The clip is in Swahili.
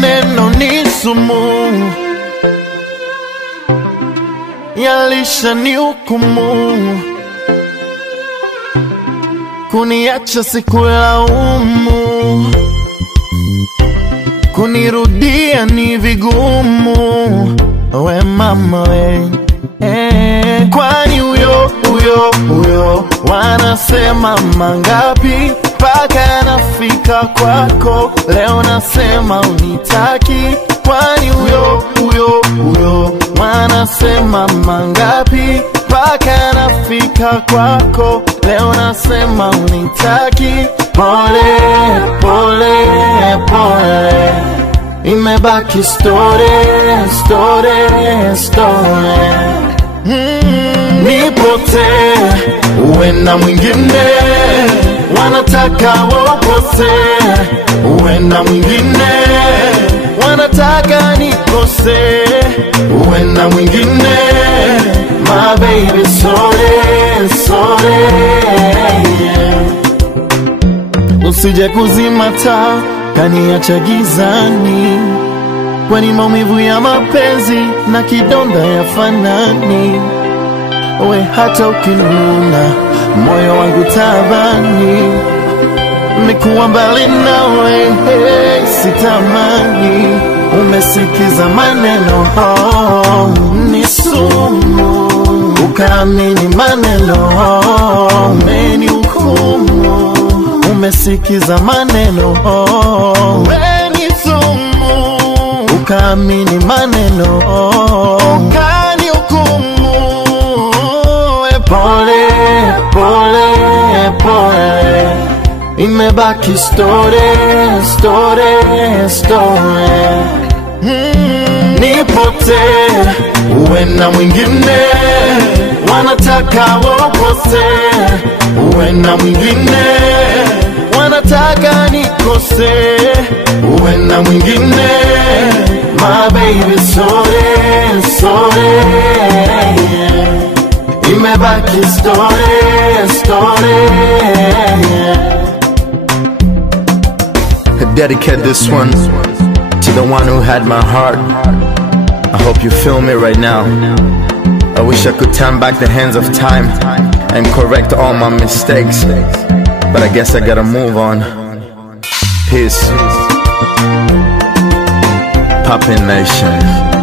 maneno ni sumu, yalisha ni hukumu, kuniacha sikulaumu, kunirudia ni vigumu. We mama we, kwani uyo wanasema mangapi mpaka nafika kwako? Leo nasema unitaki. Kwani uyo wanasema mangapi mpaka nafika kwako? Leo nasema unitaki. Pole pole pole, imebaki story. Nipote uenda mwingine, wanataka wopote. Uenda mwingine, wanataka nikose. Uenda mwingine, my baby sorry. Usije kuzima taa kaniacha gizani, kwani maumivu ya mapenzi na kidonda ya fanani. We hata ukinuna moyo wangu tabani, nikuwa mbali nawe sitamani. Umesikiza maneno ni sumu, ukaamini maneno umenihukumu. Umesikiza maneno ni sumu, ukaamini maneno ukanihukumu. Pole pole pole, imebaki story. Nipote uenda mwingine, wanataka wopote. Uenda mwingine, wanataka nikose. Uenda mwingine, my baby sorry. Imebaki story. I dedicate this one to the one who had my heart. I hope you feel me right now. I wish I could turn back the hands of time and correct all my mistakes, but I guess I gotta move on. Peace. Poppin' Nation.